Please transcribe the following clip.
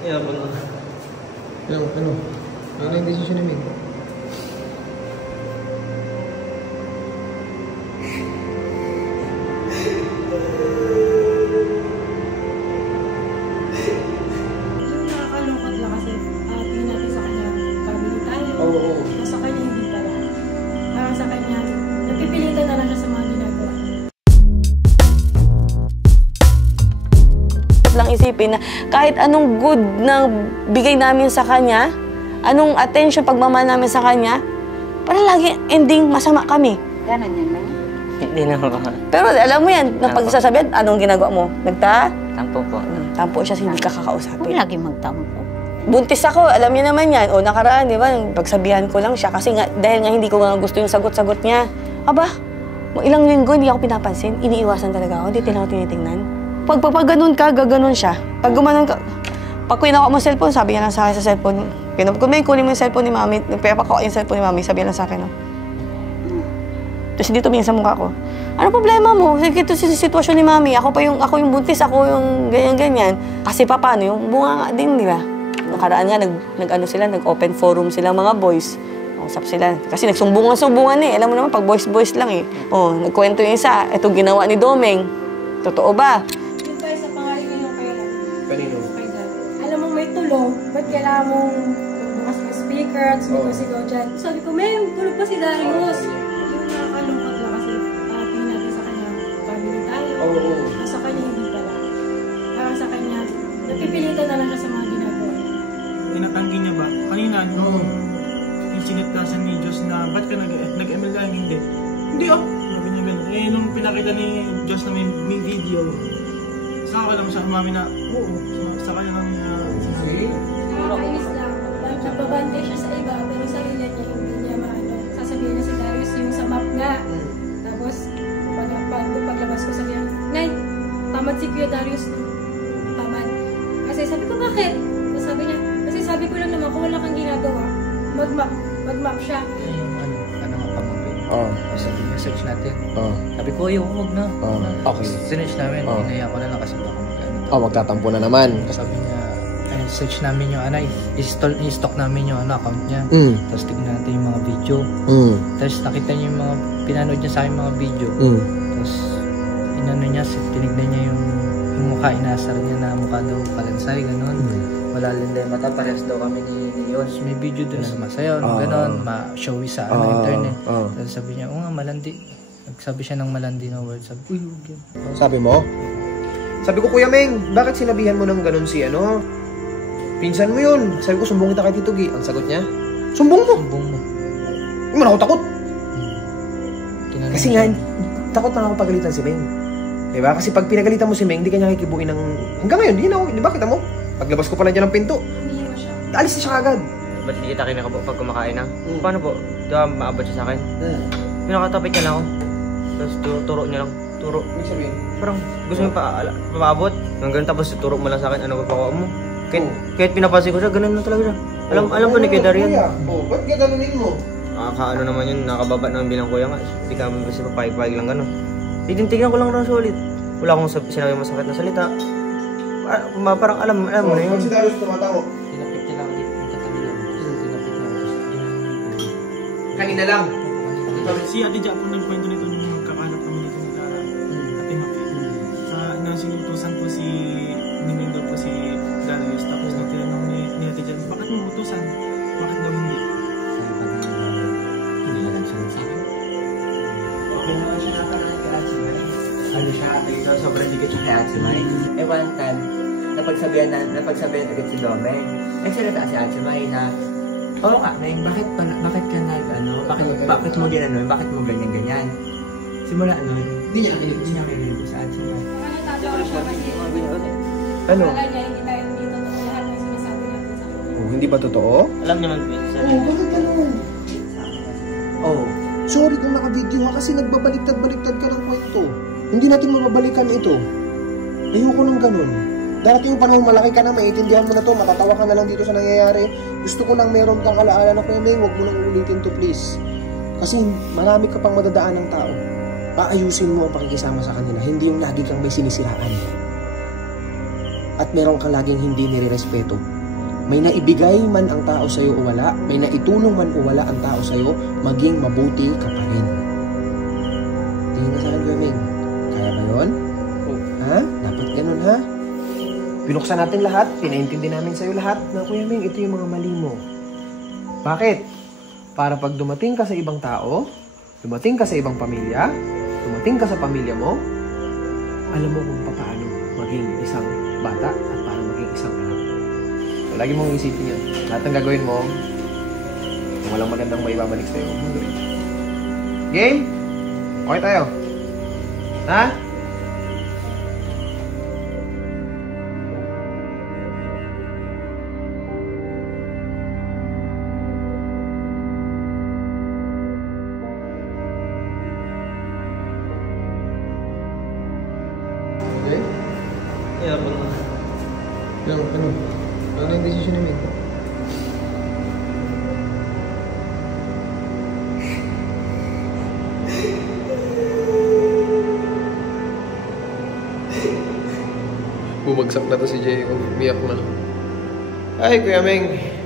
Yeah, ano? Ano na yung decision namin? Nakakalungkot lang kasi tingin natin sa kanya, kabili tayo. Oo. Sa kanya hindi pala. Parang sa kanya, napipilitan na lang siya sa mga ginagawa. Lang isipin na kahit anong good na bigay namin sa kanya, anong attention, pagmamahal namin sa kanya, parang lagi ending masama kami. Ganon yan ba? Hindi na ako. Pero alam mo yan, napagsasabihan, anong ginagawa mo? Tampo po. Tampo siya, hindi ka kakausapin. Huwag lagi magtampo. Buntis ako, alam niya naman yan. O nakaraan, di ba? Pagsabihan ko lang siya kasi nga, dahil nga hindi ko nga gusto yung sagot-sagot niya. Aba, ilang linggo hindi ako pinapansin. Iniiwasan talaga ako, hindi ako tinitingnan. Pag ganun ka, gaganon siya. Pag gumanon ka, pag kuninako mo cellphone, sabi niya lang sa akin sa cellphone. Kung may kunin mo yung cellphone ni Mami, nagpapako yung cellphone ni Mami, sabi niya lang sa akin, no? Tapos hindi tumingin sa mukha ko. Ano problema mo? Ito si sitwasyon ni Mami. Ako yung buntis, ako yung ganyan-ganyan. Kasi paano, yung bunga nga din, di ba? Nakaraan nga, nag-open forum sila mga boys. Usap sila. Kasi nagsumbungan eh. Alam mo naman, pag boys lang eh. Oh, nagkwento yung isa, ito ginawa ni Domeng. Totoo ba? Kanino? Alam mo may tulog, ba't kailangan mong bukas ng speaker at sumigaw-sigaw dyan? Sabi ko, may tulog pa si Darius. Yung nakakalungkot lang kasi tingin natin sa kanya, kabili tayo. Sa kanya hindi pala. Parang sa kanya, napipilitan na lang siya sa mga ginagawa. Tinatanggi niya ba? Kanina, yung sinitasan ni Diyos na, ba't ka nag-ML lang? Hindi. Hindi sabi niya gano'n. Eh, nung pinakita ni Diyos na may video, saka lang siya umami na, oo, sa kanya nang sinabi. Nakakainis lang. Nagbabantay siya sa iba, pero sa sarili niya hindi niya maano. Sasabihin niya si Darius yung sa map nga. Tapos, paglabas ko sabihin, Nay, tamad si Kuya Darius. Tamad. Kasi sabi ko, bakit? Tapos sabi niya, kasi sabi ko lang naman, kung wala kang ginagawa, mag-map siya. Ano nga pamangkin? Sabi niya, search natin. Sabi ko, huwag na. Okay. Sinerch namin, hinaya ko na lang kasi baka mag-ano. Magtatampo na naman. Sabi niya, search namin yung i-stock namin yung account niya. Tapos tignan natin yung mga video. Tapos nakita niya yung mga, pinanood niya sa akin mga video. Tapos, inano niya, tinignan niya yung mukha, inasar niya na mukha daw kalansay, gano'n. Wala lang din mata, parehas daw kami ni Yos. May video dun sa masayon, gano'n, ma-showy sa internet. Tapos sabi niya, nga, malandi. Nagsabi siya ng malandi na word. Sabi, uy, huwag yun. Sabi mo? Sabi ko, Kuya Meng, bakit sinabihan mo ng ganun si pinsan mo yun? Sabi ko, sumbong kita kay Tito Gi. Ang sagot niya, sumbong mo. Sumbong mo. Hindi mo na ako takot. Kasi nga, takot na ako pagalitan si Meng. Diba? Kasi pag pinagalitan mo si Meng, hindi ka niya kikibuin ng... Hanggang ngayon, di na ako. Diba? Kita mo? Paglabas ko pala dyan ng pinto. Alis na siya agad. Ba't di kita kinakabo pag kumakain na? Paano po? Diba maabot siya sa akin? Pinakatapit niya lang ako. Tapos turo niya lang. Turo. Parang gusto mo paabot. Hanggang tapos turo mo lang sa akin, ano papakuha mo? Kahit pinapansin ko siya, ganun na talaga siya. Alam ba ni Kuya Darian? Ba't ka ganunin mo? Nakakaano naman yun, nakababa naman bilang kuya nga. Hindi ka naman kasi papayag-payag lang gano'n. Titintignan ko lang rin sulit. Wala akong sinabi masakit na salita. Parang alam mo na yun. Pag si Darius tumatawag. Tinapit niya lang dito, magtatabi lang. Tinapit lang. Kanina lang. Si Ate Ja po nagkwento nito nung magkakanak kami dito ni Tara. Ate Happy. Nang sinutusan po si Nimindo po si Darius. Tapos nagtinanong ni Ate Ja, bakit mo utusan? Bakit daw hindi? Hindi na lang siya nagsabi. Okay naman siya nakaroon kay Ate May. Ano siya ate ito, sobrang dikit siya kay Ate May. One time, napagsabihan agad si Domeng. Nagsalita si Ate May na, oo nga, Meng, bakit mo ginanon, bakit mo ganyan-ganyan? Simula nun, hindi niya kinilig sa Ate May. Natatawa siya kasi Ano? akala niya hindi tayo dito lahat ng sinasabi natin sa kanya. Hindi ba totoo? Alam niya man po yun. Bakit ganun? Sorry kung naka-video ha, kasi nagbabaliktad-baliktad ka ng kwento. Hindi natin mababalikan ito. Ayoko nang ganun. Darating yung panahon, malaki ka na, maiintindihan mo na to, matatawa ka na lang dito sa nangyayari. Gusto ko lang meron kang alaala na, Kuya Meng, huwag mo nang ulitin to, please. Kasi marami ka pang madadaan ng tao. Paayusin mo ang pakikisama sa kanila, hindi yung lagi kang may sinisiraan. at meron kang laging hindi nirerespeto. May naibigay man ang tao sa'yo o wala, may naitulong man o wala ang tao sa'yo, maging mabuti ka pa rin. Tingin ka sa akin, Kuya Ming. Kaya ba yun? Ha? Dapat ganun, ha? Pinuksan natin lahat, pinaintindi namin sa'yo lahat na, Kuya Ming, ito yung mga mali mo. Bakit? Para pag dumating ka sa ibang tao, dumating ka sa ibang pamilya, dumating ka sa pamilya mo, alam mo kung paano maging isang bata at para maging isang anak. So, lagi mong isipin yun. Lahat ng gagawin mo, kung walang magandang may babalik sa'yo, magawin. Game? Okay tayo? Ha? Ano yung decision namin? Bumagsak na to si Jay. Umiyak na. Ay, Kuya Ming.